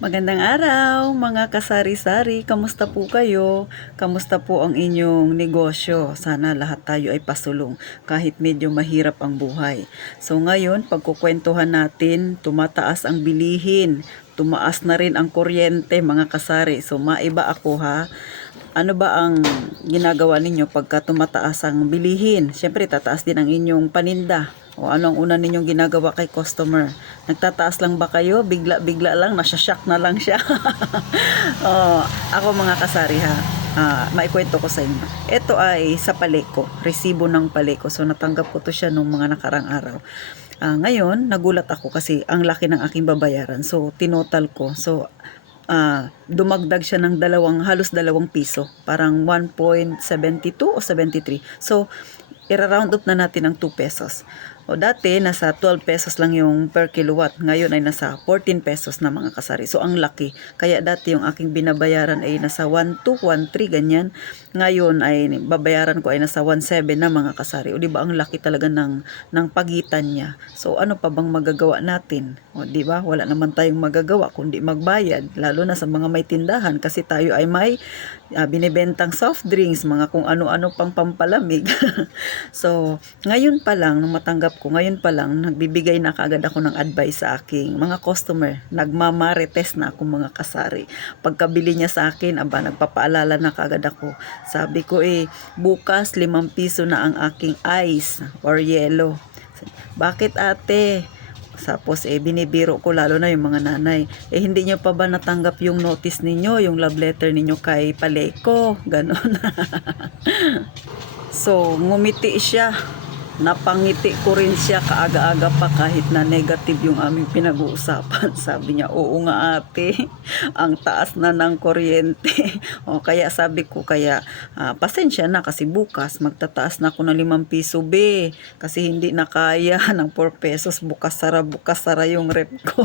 Magandang araw mga kasari-sari, kamusta po kayo? Kamusta po ang inyong negosyo? Sana lahat tayo ay pasulong kahit medyo mahirap ang buhay. So ngayon, pagkukwentuhan natin, tumataas ang bilihin, tumaas na rin ang kuryente mga kasari. So maiba ako ha. Ano ba ang ginagawa ninyo pagka tumataas ang bilihin? Siyempre, tataas din ang inyong paninda. O ano ang una ninyong ginagawa kay customer? Nagtataas lang ba kayo? Bigla-bigla lang, nasyashock na lang siya. Ako mga kasari ha, maikwento ko sa inyo. Ito ay sa paleko, resibo ng paleko. So natanggap ko to siya nung mga nakarang araw. Ngayon, nagulat ako kasi ang laki ng aking babayaran. So tinotal ko. So dumagdag siya ng halos 2 piso. Parang 1.72 o 73. So, i-round up na natin ng 2 pesos. O dati, nasa 12 pesos lang yung per kilowatt. Ngayon ay nasa 14 pesos na mga kasari. So, ang laki. Kaya dati yung aking binabayaran ay nasa 1.2, 1.3, ganyan. Ngayon ay babayaran ko ay nasa 1.7 na mga kasari. O diba, ang laki talaga ng pagitan niya. So, ano pa bang magagawa natin? O diba, wala naman tayong magagawa kundi magbayad. Lalo na sa mga may tindahan kasi tayo ay may binibentang soft drinks, mga kung ano-ano pang pampalamig. So, ngayon pa lang, nung matanggap ko, ngayon pa lang, nagbibigay na kaagad ako ng advice sa aking mga customer. Nagmamarites na ako mga kasari. Pagkabili niya sa akin, nagpapaalala na kaagad ako. Sabi ko bukas 5 piso na ang aking ice or yellow. Bakit ate? Tapos binibiro ko lalo na yung mga nanay. Hindi nyo pa ba natanggap yung notice ninyo, yung love letter ninyo kay Paleko? Ganon. So, ngumiti siya. Napangiti ko rin siya kaaga-aga pa kahit na negative yung aming pinag-uusapan. Sabi niya, oo nga ate, ang taas na ng kuryente. Kaya sabi ko, pasensya na kasi bukas magtataas na ako ng 5 piso be. Kasi hindi na kaya ng 4 pesos bukas sara yung rep ko.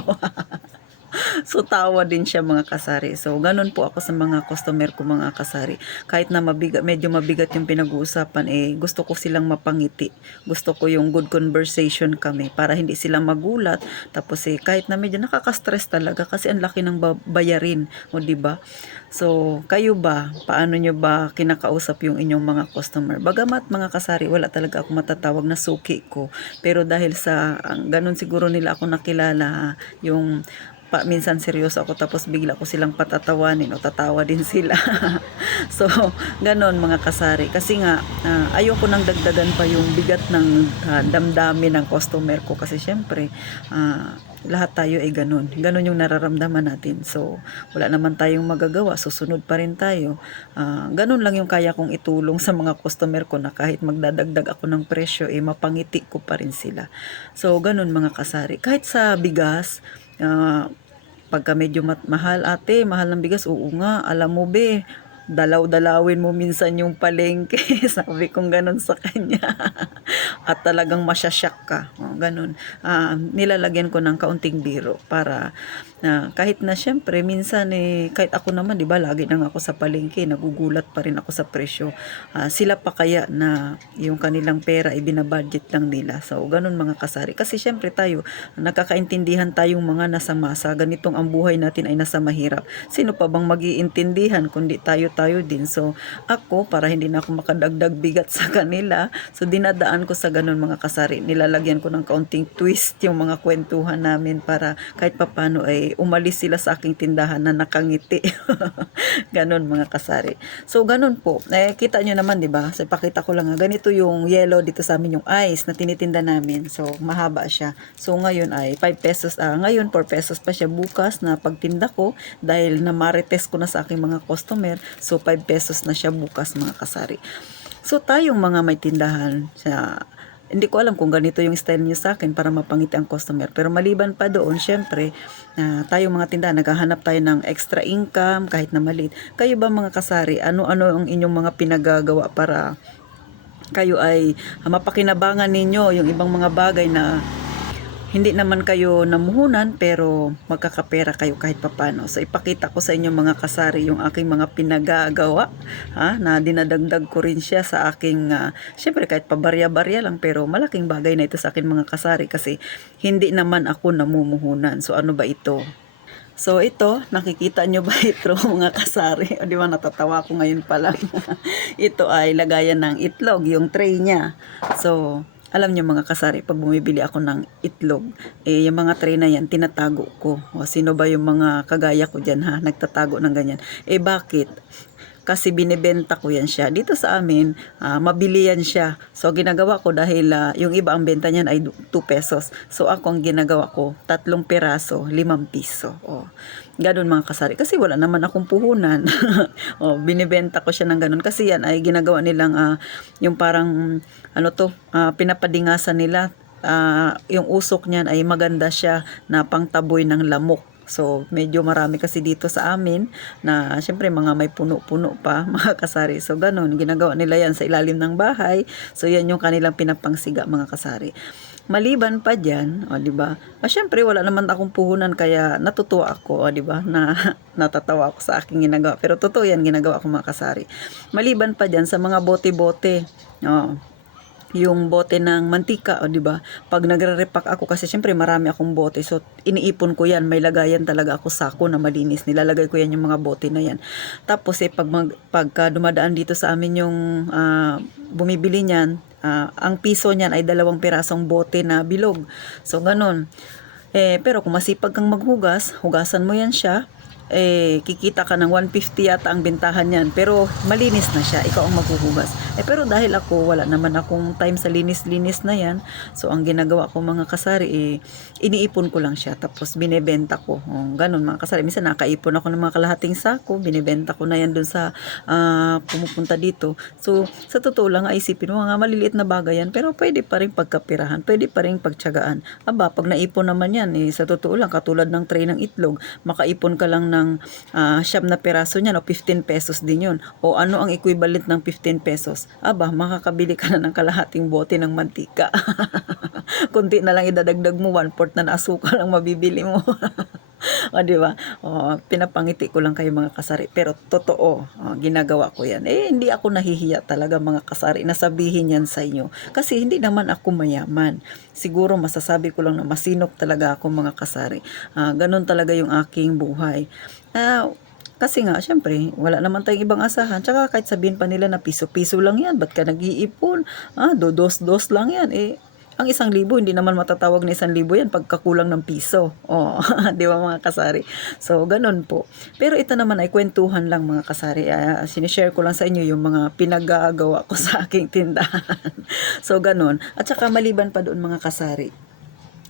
So tawa din siya mga kasari. So ganun po ako sa mga customer ko mga kasari. Kahit na medyo mabigat yung pinag-uusapan, gusto ko silang mapangiti. Gusto ko yung good conversation kami para hindi sila magulat. Tapos kahit na medyo nakaka-stress talaga kasi ang laki ng bayarin, o di ba? So kayo ba, paano nyo ba kinakausap yung inyong mga customer? Bagamat mga kasari, wala talaga ako matatawag na suki ko. Pero dahil sa ganun siguro nila ako nakilala, yung minsan seryoso ako tapos bigla ko silang patatawanin o tatawa din sila. So, ganon mga kasari. Kasi nga, ayoko nang dagdagan pa yung bigat ng damdamin ng customer ko. Kasi syempre, lahat tayo ay ganon. Ganon yung nararamdaman natin. So, wala naman tayong magagawa. Susunod pa rin tayo. Ganon lang yung kaya kong itulong sa mga customer ko na kahit magdadagdag ako ng presyo, mapangiti ko pa rin sila. So, ganon mga kasari. Kahit sa bigas, pagka medyo mahal, ate, mahal ng bigas, oo nga, alam mo be, dalaw-dalawin mo minsan yung palengke. Sabi kong ganun sa kanya. At talagang masyasyak ka. Ganun. Nilalagyan ko ng kaunting biro para kahit na syempre minsan kahit ako naman 'di ba lagi nang ako sa palengke, nagugulat pa rin ako sa presyo. Sila pa kaya na yung kanilang pera ay binabudget lang nila. So ganun mga kasari. Kasi syempre tayo nakakaintindihan tayong mga nasa masa, ganitong ang buhay natin ay nasa mahirap. Sino pa bang mag-iintindihan kundi tayo din. So ako, para hindi na ako makadagdag bigat sa kanila, so dinadaan ko sa ganun mga kasari. Nilalagyan ko ng kaunting twist yung mga kwentuhan namin para kahit papano ay umalis sila sa aking tindahan na nakangiti. Ganun mga kasari. So ganun po. Kita nyo naman 'di ba? So ipakita ko lang ganito yung yellow dito sa amin, yung ice na tinitinda namin. So mahaba siya. So ngayon ay 5 pesos, ngayon 4 pesos pa siya. Bukas na pagtinda ko dahil na-marites ko na sa aking mga customer. So 5 pesos na siya bukas mga kasari. So tayong mga may tindahan, hindi ko alam kung ganito yung style niyo sa akin para mapangiti ang customer. Pero maliban pa doon, syempre, tayong mga tindahan, naghahanap tayo ng extra income kahit na maliit. Kayo ba mga kasari, ano-ano ang inyong mga pinagagawa para kayo ay mapakinabangan ninyo yung ibang mga bagay na hindi naman kayo namuhunan pero magkakapera kayo kahit papano. So ipakita ko sa inyo mga kasari yung aking mga pinagagawa, na dinadagdag ko rin siya sa aking syempre kahit pabarya-barya lang pero malaking bagay na ito sa akin mga kasari kasi hindi naman ako namumuhunan. So ano ba ito? So ito, nakikita nyo ba ito mga kasari? O di ba natatawa ko ngayon pa lang. Ito ay lagayan ng itlog, yung tray niya. So, alam nyo mga kasari, pag bumibili ako ng itlog, yung mga tray na yan, tinatago ko. O sino ba yung mga kagaya ko dyan ha, nagtatago ng ganyan? Bakit? Kasi binibenta ko yan siya. Dito sa amin, mabili yan siya. So, ginagawa ko dahil yung iba ang benta niyan ay 2 pesos. So, ako ang ginagawa ko, 3 piraso, 5 piso. O, ganun mga kasari. Kasi wala naman akong puhunan. O, binibenta ko siya ng ganun. Kasi yan ay ginagawa nilang, yung parang, pinapadingasan nila. Yung usok niyan ay maganda siya na pangtaboy ng lamok. So, medyo marami kasi dito sa amin na syempre mga may puno-puno pa, mga kasari. So, ganun, ginagawa nila yan sa ilalim ng bahay. So, yan yung kanilang pinapangsiga, mga kasari. Maliban pa dyan, di ba? Syempre, wala naman akong puhunan kaya natutuwa ako, di ba? Na natatawa ako sa aking ginagawa. Pero totoo yan, ginagawa ko mga kasari. Maliban pa dyan sa mga bote-bote. Yung bote ng mantika, di ba? Pag nagre-repack ako kasi syempre marami akong bote. So iniipon ko 'yan, may lagayan talaga ako sako na malinis. Nilalagay ko 'yan yung mga bote na 'yan. Tapos pagka dumadaan dito sa amin yung bumibili niyan, ang piso niyan ay 2 pirasong bote na bilog. So ganun. Pero kung masipag kang maghugas, hugasan mo 'yan siya. Kikita ka ng 150 yata ang bentahan niyan, pero malinis na siya, ikaw ang maghuhugas. Pero dahil ako wala naman akong time sa linis-linis na yan, so ang ginagawa ko mga kasari, iniipon ko lang siya, tapos binebenta ko. Ganun mga kasari, minsan nakaipon ako ng mga kalahating sako, binebenta ko na yan dun sa pumupunta dito. So sa totoo lang, isipin mo, mga maliliit na bagay yan, pero pwede pa rin pagkapirahan, pwede pa rin pagtiyagaan. Pag naipon naman yan, sa totoo lang, katulad ng tray ng itlog, makaipon ka lang ng 7 na peraso niyan o 15 pesos din yun. O ano ang equivalent ng 15 pesos? Makakabili ka na ng kalahating bote ng mantika. Kunti na lang idadagdag mo, 1/4 na asukal ang mabibili mo. Di ba? Pinapangiti ko lang kayo mga kasari. Pero totoo, ginagawa ko yan. Hindi ako nahihiya talaga mga kasari na sabihin yan sa inyo. Kasi hindi naman ako mayaman. Siguro masasabi ko lang na masinop talaga ako mga kasari. Ganun talaga yung aking buhay. Kasi nga, syempre, wala naman tayong ibang asahan. Tsaka kahit sabihin pa nila na piso-piso lang yan, ba't ka nag-iipon? Dos-dos lang yan. Ang 1,000, hindi naman matatawag na 1,000 yan pagkakulang ng piso. Di ba mga kasari? So, ganun po. Pero ito naman ay kwentuhan lang mga kasari. Sinishare ko lang sa inyo yung mga pinagagawa ko sa aking tindahan. So, ganun. At saka maliban pa doon mga kasari,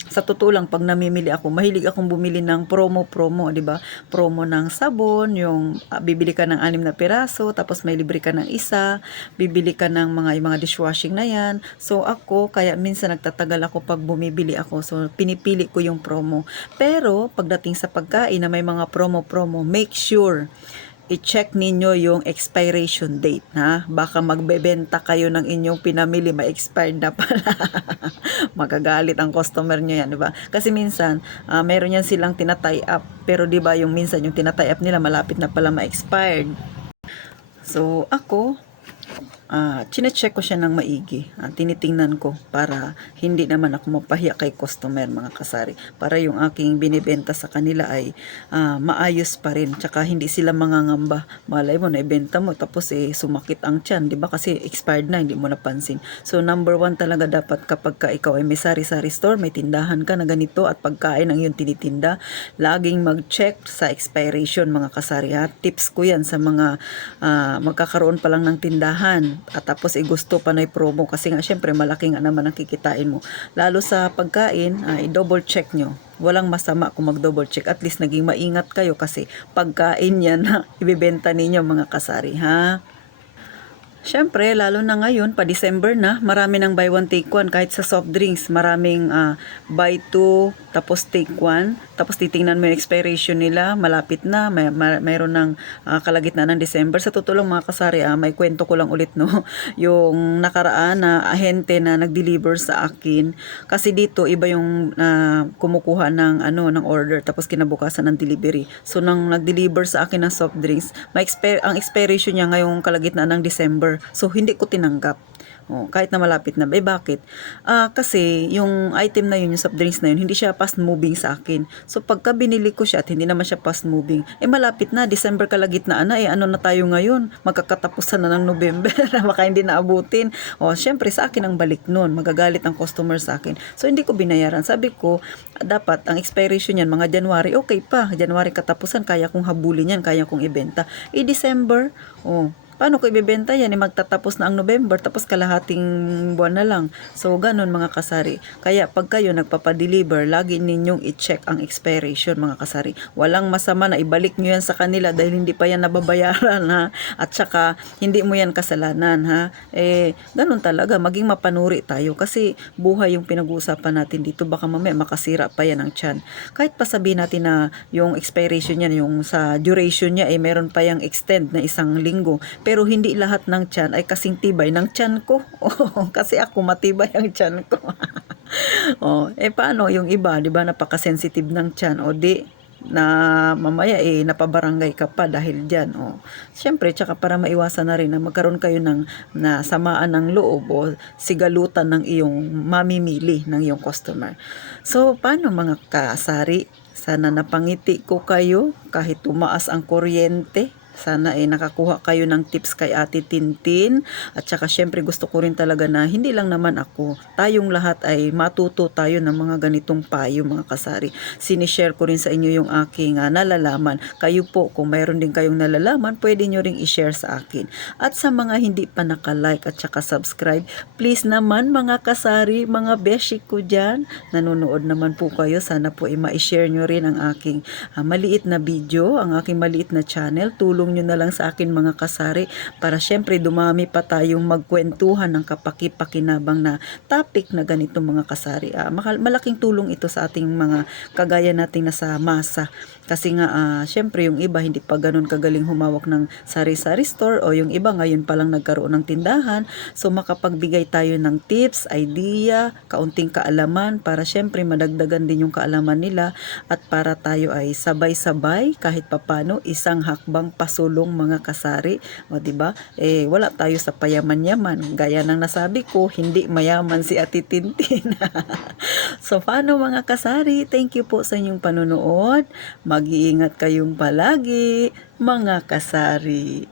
sa totoo lang, pag namimili ako, mahilig akong bumili ng promo, di ba? Promo ng sabon, yung bibili ka ng 6 na piraso, tapos may libre ka ng isa, bibili ka ng mga dishwashing na yan. So ako, kaya minsan nagtatagal ako pag bumibili ako. So pinipili ko yung promo. Pero pagdating sa pagkain na may mga promo, make sure i-check ninyo yung expiration date, ha? Baka magbebenta kayo ng inyong pinamili, ma-expired na pala. Magagalit ang customer nyo yan, di ba? Kasi minsan, meron yan silang tinatay up, pero di ba yung minsan yung tinatay up nila malapit na pala ma-expired. So, ako, chinecheck ko siya ng maigi. Tinitingnan ko para hindi naman ako mapahiya kay customer mga kasari. Para yung aking binibenta sa kanila ay maayos pa rin. Tsaka hindi sila mangangamba. Malay mo, naibenta mo tapos sumakit ang tiyan. Diba? Kasi expired na, hindi mo napansin. So number 1 talaga dapat kapag ikaw ay may sari-sari store, may tindahan ka na ganito at pagkain ang iyong tinitinda, laging mag-check sa expiration mga kasari. Tips ko yan sa mga magkakaroon pa lang ng tindahan. At tapos gusto pa na promo kasi nga syempre malaki nga naman ang kikitain mo. Lalo sa pagkain, i-double check nyo. Walang masama kung mag-double check. At least naging maingat kayo kasi pagkain yan na ibibenta ninyo mga kasari, ha? Syempre, lalo na ngayon, pa December na, marami ng buy one take one. Kahit sa soft drinks, maraming buy two, tapos take one. Tapos titingnan mo yung expiration nila, malapit na, mayroon ng kalagitnaan ng December. Sa totoo lang mga kasari, may kwento ko lang ulit, no? Yung nakaraan na ahente na nag-deliver sa akin. Kasi dito, iba yung kumukuha ng, ng order, tapos kinabukasan ng delivery. So, nang nag-deliver sa akin ng soft drinks, ang expiration niya ngayong kalagitnaan ng December. So, hindi ko tinanggap. Oh, kahit na malapit na. Bakit? Kasi yung item na yun, yung soft drinks na yun, hindi siya fast moving sa akin. So pagka binili ko siya at hindi naman siya fast moving, malapit na, December kalagitnaan na, ano na tayo ngayon? Magkakatapusan na ng November, baka hindi naabutin. Syempre sa akin ang balik nun, magagalit ang customer sa akin. So hindi ko binayaran. Sabi ko, dapat ang expiration yan, mga January, okay pa. January katapusan, kaya kong habulin yan, kaya kong ibenta. December, paano ko ibebenta yan? Magtatapos na ang November, tapos kalahating buwan na lang. So, ganun mga kasari. Kaya pag kayo nagpapadeliver, lagi ninyong i-check ang expiration mga kasari. Walang masama na ibalik nyo yan sa kanila dahil hindi pa yan nababayaran ha. At saka, hindi mo yan kasalanan ha. Ganun talaga, maging mapanuri tayo kasi buhay yung pinag-uusapan natin dito. Baka mamaya makasira pa yan ang tiyan. Kahit pa sabihin natin na yung expiration niya, yung sa duration niya, meron pa yung extend na 1 linggo. Pero hindi lahat ng tiyan ay kasing tibay ng tiyan ko. Kasi ako matibay ang tiyan ko. Paano yung iba, 'di ba, napaka-sensitive ng tiyan na mamaya napabarangay ka pa dahil diyan. Syempre, tsaka para maiwasan na rin na magkaroon kayo ng samaan ng loob o sigalutan ng iyong mamimili ng iyong customer. So, paano mga kasari? Sana napangiti ko kayo kahit tumaas ang kuryente. Sana nakakuha kayo ng tips kay Ate Tintin. At saka syempre gusto ko rin talaga na hindi lang naman ako, tayong lahat ay matuto tayo ng mga ganitong payo mga kasari. Sinishare ko rin sa inyo yung aking nalalaman. Kayo po, kung mayroon din kayong nalalaman, pwede nyo ring i-share sa akin. At sa mga hindi pa naka-like at saka subscribe, please naman mga kasari, mga beshi ko dyan, nanonood naman po kayo. Sana po ma-share nyo rin ang aking maliit na video, ang aking maliit na channel. Tulong nyo na lang sa akin mga kasari para syempre dumami pa tayong magkwentuhan ng kapaki-pakinabang na topic na ganito mga kasari. Malaking tulong ito sa ating mga kagaya nating nasa masa. Kasi nga, syempre yung iba hindi pa ganun kagaling humawak ng sari-sari store o yung iba ngayon palang nagkaroon ng tindahan. So makapagbigay tayo ng tips, idea, kaunting kaalaman para syempre madagdagan din yung kaalaman nila at para tayo ay sabay-sabay kahit papano isang hakbang pasulong mga kasari. Diba? Wala tayo sa payaman-yaman. Gaya ng nasabi ko, hindi mayaman si Ate Tintin. So paano mga kasari? Thank you po sa inyong panonood. Mag-iingat kayong palagi, mga kasari.